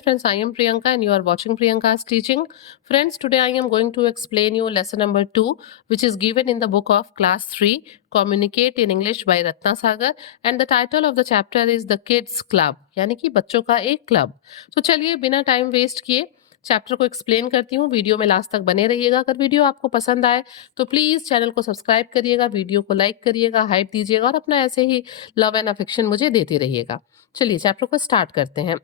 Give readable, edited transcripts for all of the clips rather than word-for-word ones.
Friends, I am Priyanka and you are watching Priyanka's teaching. Friends, today I am going to explain you lesson number 2, which is given in the book of class 3, Communicate in English by Ratna Sagar, and the title of the chapter is The Kids Club, यानी कि बच्चों का एक club. तो चलिए बिना time waste किए chapter को एक्सप्लेन करती हूँ. वीडियो में लास्ट तक बने रहिएगा. अगर वीडियो आपको पसंद आए तो प्लीज चैनल को सब्सक्राइब करिएगा, वीडियो को लाइक करिएगा, हाइप दीजिएगा और अपना ऐसे ही लव एंड अफेक्शन मुझे देते रहिएगा. चलिए चैप्टर को स्टार्ट करते हैं.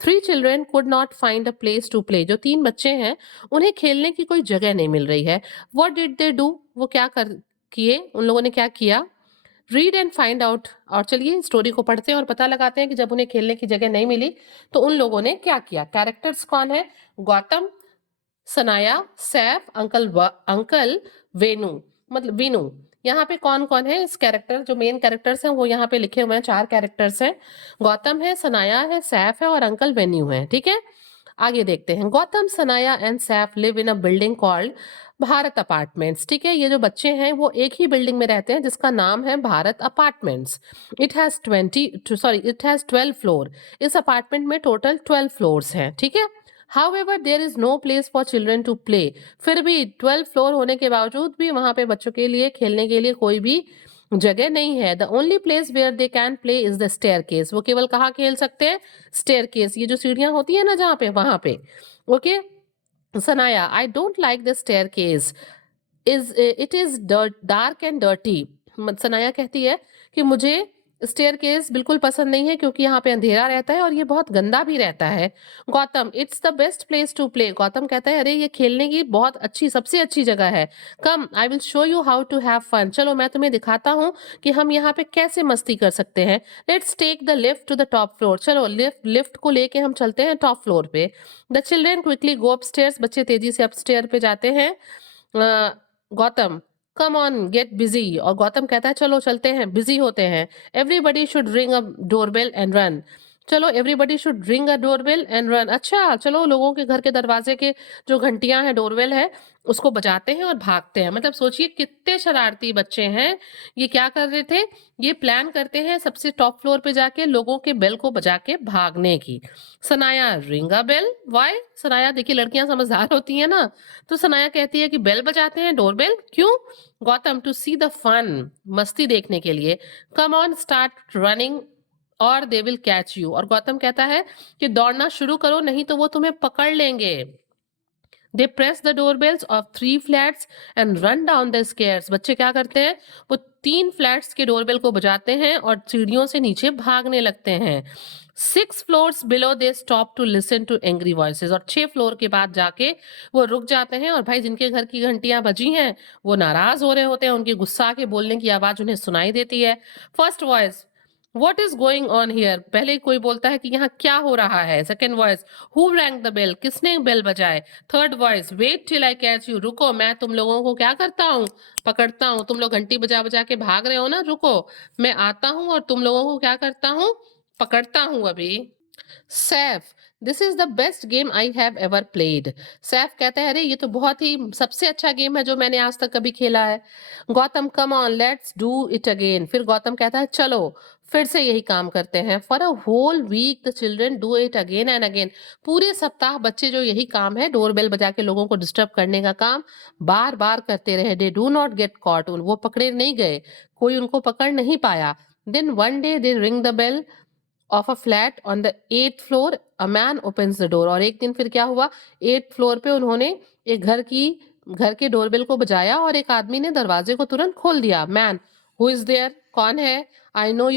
3 children could not find a place to play. जो 3 बच्चे हैं उन्हें खेलने की कोई जगह नहीं मिल रही है. What did they do? वो क्या कर किए, उन लोगों ने क्या किया? Read and find out. और चलिए स्टोरी को पढ़ते हैं और पता लगाते हैं कि जब उन्हें खेलने की जगह नहीं मिली तो उन लोगों ने क्या किया. कैरेक्टर्स कौन है? गौतम, सनाया, सैफ, अंकल वेनु, मतलब वीनू. यहाँ पे कौन कौन है इस कैरेक्टर, जो मेन कैरेक्टर्स हैं वो यहाँ पे लिखे हुए हैं. 4 कैरेक्टर्स हैं. गौतम है, सनाया है, सैफ है और अंकल वेन्यू है. ठीक है, आगे देखते हैं. Gautam, Sanaya and Saif live in a building called Bharat apartments. ठीक है, ये जो बच्चे हैं वो एक ही बिल्डिंग में रहते हैं जिसका नाम है Bharat apartments. It has 12 floor. इस अपार्टमेंट में टोटल 12 फ्लोर्स हैं. ठीक है. However, there is no place for children to play. फिर भी 12 फ्लोर होने के बावजूद भी वहां पे बच्चों के लिए खेलने के लिए कोई भी जगह नहीं है. The only place where they can play is the staircase. वो केवल कहाँ खेल सकते हैं? स्टेयर केस, ये जो सीढ़ियां होती है ना जहाँ पे, वहां पे. Okay. Sanaya, I don't like the staircase, it is dark and dirty. Sanaya कहती है कि मुझे स्टेयरकेस बिल्कुल पसंद नहीं है क्योंकि यहाँ पे अंधेरा रहता है और ये बहुत गंदा भी रहता है. Gautam, it's the best place to play. Gautam कहता है अरे ये खेलने की बहुत अच्छी, सबसे अच्छी जगह है. Come, I will show you how to have fun. चलो मैं तुम्हें दिखाता हूँ कि हम यहाँ पे कैसे मस्ती कर सकते हैं. Let's take the lift to the top floor. चलो लिफ्ट को लेके हम चलते हैं टॉप फ्लोर पे. The children quickly go upstairs. बच्चे तेजी से अपस्टेयर पे जाते हैं. Gautam, come on get busy. और गौतम कहता है चलो चलते हैं, बिजी होते हैं. Everybody should ring a doorbell and run. चलो everybody should ring a doorbell and run. अच्छा चलो लोगों के घर के दरवाजे के जो घंटियां हैं, डोरबेल है, उसको बजाते हैं और भागते हैं. मतलब सोचिए कितने शरारती बच्चे हैं. ये क्या कर रहे थे? ये प्लान करते हैं सबसे टॉप फ्लोर पे जाके लोगों के बेल को बजा के भागने की. सनाया, रिंग अ बेल वाई? सनाया, देखिए लड़कियां समझदार होती हैं ना, तो सनाया कहती है कि बेल बजाते हैं, डोरबेल क्यों? Gautam, to see the fun, मस्ती देखने के लिए. कम ऑन स्टार्ट रनिंग और दे विल कैच यू. और गौतम कहता है कि दौड़ना शुरू करो नहीं तो वो तुम्हें पकड़ लेंगे. They press the doorbells of 3 flats and run down the stairs. बच्चे क्या करते हैं? वो 3 फ्लैट्स के डोरबेल को बजाते हैं और सीढ़ियों से नीचे भागने लगते हैं. 6 floors below they stop to listen to angry voices. और 6 फ्लोर के बाद जाके वो रुक जाते हैं और भाई जिनके घर की घंटियां बजी हैं वो नाराज हो रहे होते हैं, उनकी गुस्सा के बोलने की आवाज उन्हें सुनाई देती है. First voice, What is going on here? पहले कोई बोलता है कि यहाँ क्या हो रहा है. Second voice, Who rang the bell? किसने बेल बजाए? Third voice, Wait till I catch you. रुको, मैं तुम लोगों को क्या करता हूँ? पकड़ता हूँ. तुम लोग घंटी बजा बजा के भाग रहे हो ना, रुको, मैं आता हूँ और तुम लोगों को क्या करता हूँ? पकड़ता हूँ अभी. Saif, this is the best game I have ever played. Saif कहता है अरे ये तो बहुत ही सबसे अच्छा गेम है जो मैंने आज तक कभी खेला है. Gautam, come on let's do it again. फिर गौतम कहता है चलो फिर से यही काम करते हैं. For a whole week the children do it again and again. पूरे सप्ताह बच्चे जो यही काम है, डोरबेल बजा के लोगों को डिस्टर्ब करने का काम, बार बार करते रहे. They do not get caught. वो पकड़े नहीं गए, कोई उनको पकड़ नहीं पाया. Then one day they ring the bell of a flat on the 8th floor. A man opens the door. और एक दिन फिर क्या हुआ? 8th फ्लोर पे उन्होंने एक घर के डोरबेल को बजाया और एक आदमी ने दरवाजे को तुरंत खोल दिया. Man, who is there? कौन है? I know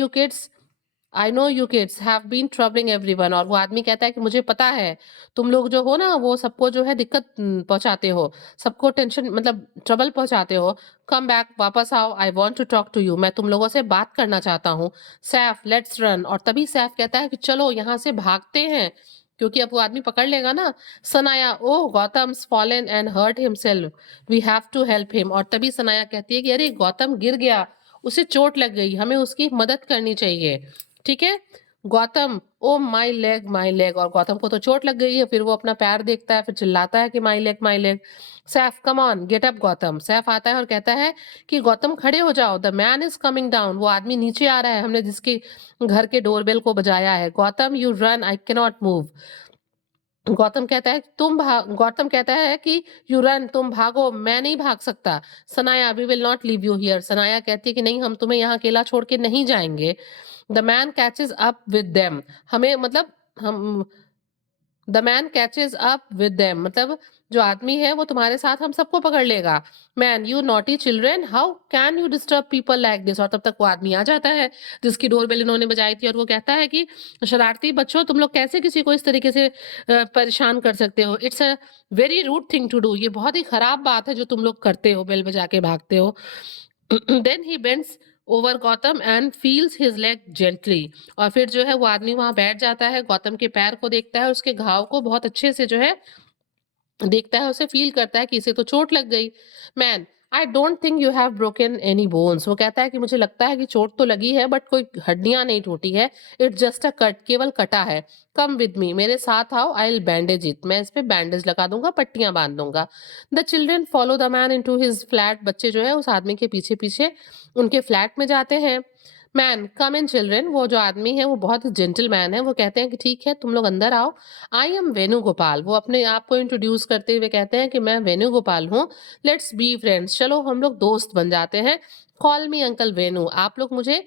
you kids have been troubling everyone. और वो आदमी कहता है कि मुझे पता है तुम लोग जो हो ना वो सबको जो है दिक्कत पहुंचाते हो, सबको टेंशन मतलब ट्रबल पहुंचाते हो. कम बैक, वापस आओ. I want to talk to you. मैं तुम लोगों से बात करना चाहता हूँ. Saif, let's run. और तभी सैफ कहता है कि चलो यहाँ से भागते हैं क्योंकि अब वो आदमी पकड़ लेगा ना. Sanaya, oh Gautam fallen and hurt himself, we have to help him. और तभी सनाया कहती है कि अरे गौतम गिर गया, उसे चोट लग गई, हमें उसकी मदद करनी चाहिए. ठीक है. गौतम, ओ माई लेग माई लेग. और गौतम को तो चोट लग गई है, फिर वो अपना पैर देखता है, फिर चिल्लाता है कि my leg my leg. Saif, come on get up Gautam. Saif आता है और कहता है कि गौतम खड़े हो जाओ. The man is coming down. वो आदमी नीचे आ रहा है, हमने जिसके घर के डोरबेल को बजाया है. Gautam, you run, I cannot move. Gautam कहता है कि यू रन, तुम भागो, मैं नहीं भाग सकता। Sanaya, we will not leave you here. Sanaya कहती है कि नहीं, हम तुम्हें यहाँ अकेला छोड़ के नहीं जाएंगे। The man catches up with them, हमें मतलब हम the man catches up with them मतलब जो आदमी है वो तुम्हारे साथ हम सबको पकड़ लेगा। Man, you naughty children, how can you disturb people like this. और तब तक वो आदमी आ जाता है जिसकी डोरबेल इन्होंने बजाई थी, और वो कहता है कि शरारती बच्चों, तुम लोग कैसे किसी को इस तरीके से परेशान कर सकते हो। It's a very rude thing to do, ये बहुत ही खराब बात है जो तुम लोग करते हो, बेल बजा के भागते हो। Then he bends over Gautam and feels his leg gently. और फिर जो है वो आदमी वहां बैठ जाता है, गौतम के पैर को देखता है, उसके घाव को बहुत अच्छे से जो है देखता है, उसे फील करता है कि इसे तो चोट लग गई। Man, I don't think you have broken any bones. वो कहता है कि मुझे लगता है कि चोट तो लगी है बट कोई हड्डियां नहीं टूटी है। इट्स जस्ट अ कट, केवल कटा है। कम विद मी, मेरे साथ आओ, आई विल बैंडेज इट, मैं इस पे बैंडेज लगा दूंगा, पट्टियां बांध दूंगा। The children follow the man into his flat, बच्चे जो है उस आदमी के पीछे पीछे उनके फ्लैट में जाते हैं। मैन, कम इन चिल्ड्रेन, वो जो आदमी है वो बहुत ही जेंटल मैन है, वो कहते हैं कि ठीक है तुम लोग अंदर आओ। आई एम वेणुगोपाल, वो अपने आप को इंट्रोड्यूस करते हुए कहते हैं कि मैं वेणुगोपाल हूँ। लेट्स बी फ्रेंड्स, चलो हम लोग दोस्त बन जाते हैं। कॉल मी अंकल वेणु, आप लोग मुझे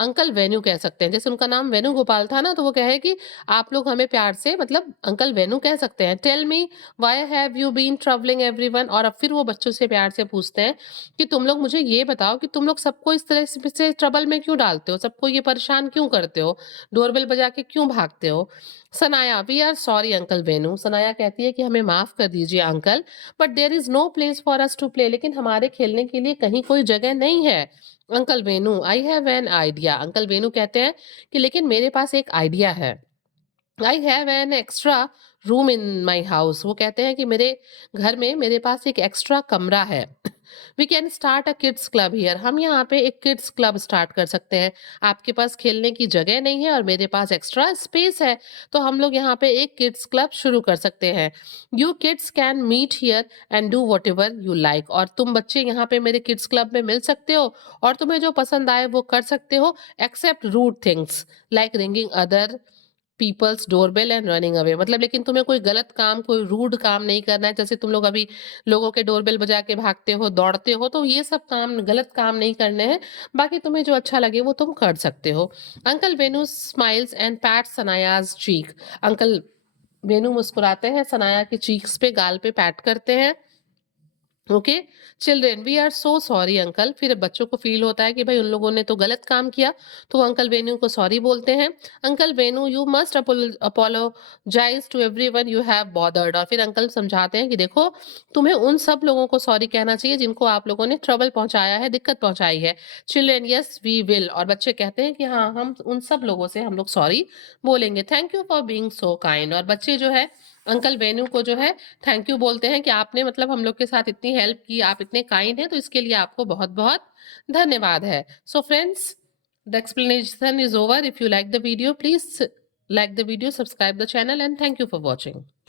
अंकल वेन्यू कह सकते हैं। जैसे उनका नाम वेणुगोपाल था ना, तो वो कहे कि आप लोग हमें प्यार से मतलब अंकल वेन्यू कह सकते हैं। Tell me why have you been troubling everyone. और अब फिर वो बच्चों से प्यार से पूछते हैं कि तुम लोग मुझे ये बताओ कि तुम लोग सबको इस तरह से ट्रबल में क्यों डालते हो, सबको ये परेशान क्यों करते हो, डोरबेल बजा के क्यों भागते हो। Sanaya, we are sorry uncle Venu. Sanaya कहती है कि हमें माफ कर दीजिए uncle, but there is no place for us to play, लेकिन हमारे खेलने के लिए कहीं कोई जगह नहीं है। Uncle Venu, I have an idea. Uncle Venu कहते हैं कि लेकिन मेरे पास एक आइडिया है। I have an extra room in my house. वो कहते हैं कि मेरे घर में मेरे पास एक एक्स्ट्रा कमरा है। We can start a kids club here, हम यहाँ पे एक किड्स क्लब स्टार्ट कर सकते हैं। आपके पास खेलने की जगह नहीं है और मेरे पास एक्स्ट्रा स्पेस है, तो हम लोग यहाँ पे एक किड्स क्लब शुरू कर सकते हैं। You kids can meet here and do whatever you like. और तुम बच्चे यहाँ पे मेरे किड्स क्लब में मिल सकते हो और तुम्हें जो पसंद आए वो कर सकते हो, except rude things like ringing other people's doorbell and running away. मतलब लेकिन तुम्हें कोई गलत काम, कोई रूड काम नहीं करना है। जैसे तुम लोग अभी लोगों के डोरबेल बजा के भागते हो, दौड़ते हो, तो ये सब काम, गलत काम नहीं करने हैं। बाकी तुम्हें जो अच्छा लगे वो तुम कर सकते हो। Uncle Venu smiles and pat Sanaya's cheek. Uncle Venu मुस्कुराते हैं, सनाया की चीक्स पे, गाल पे पैट करते हैं। Okay, children, we are so sorry uncle. फिर बच्चों को फील होता है कि भाई उन लोगों ने तो गलत काम किया, तो वो अंकल वेनू को सॉरी बोलते हैं। Uncle Venu, you must apologise to everyone you have bothered. और फिर अंकल समझाते हैं कि देखो, तुम्हें उन सब लोगों को सॉरी कहना चाहिए जिनको आप लोगों ने ट्रबल पहुंचाया है, दिक्कत पहुंचाई है। Children, yes we will. और बच्चे कहते हैं कि हाँ, हम उन सब लोगों से हम लोग सॉरी बोलेंगे। Thank you for being so kind. और बच्चे जो है अंकल वेनू को जो है थैंक यू बोलते हैं कि आपने मतलब हम लोग के साथ इतनी हेल्प की, आप इतने काइंड हैं, तो इसके लिए आपको बहुत बहुत धन्यवाद है। So friends, the explanation is over. If you like the video, please like the video, subscribe the channel, and thank you for watching.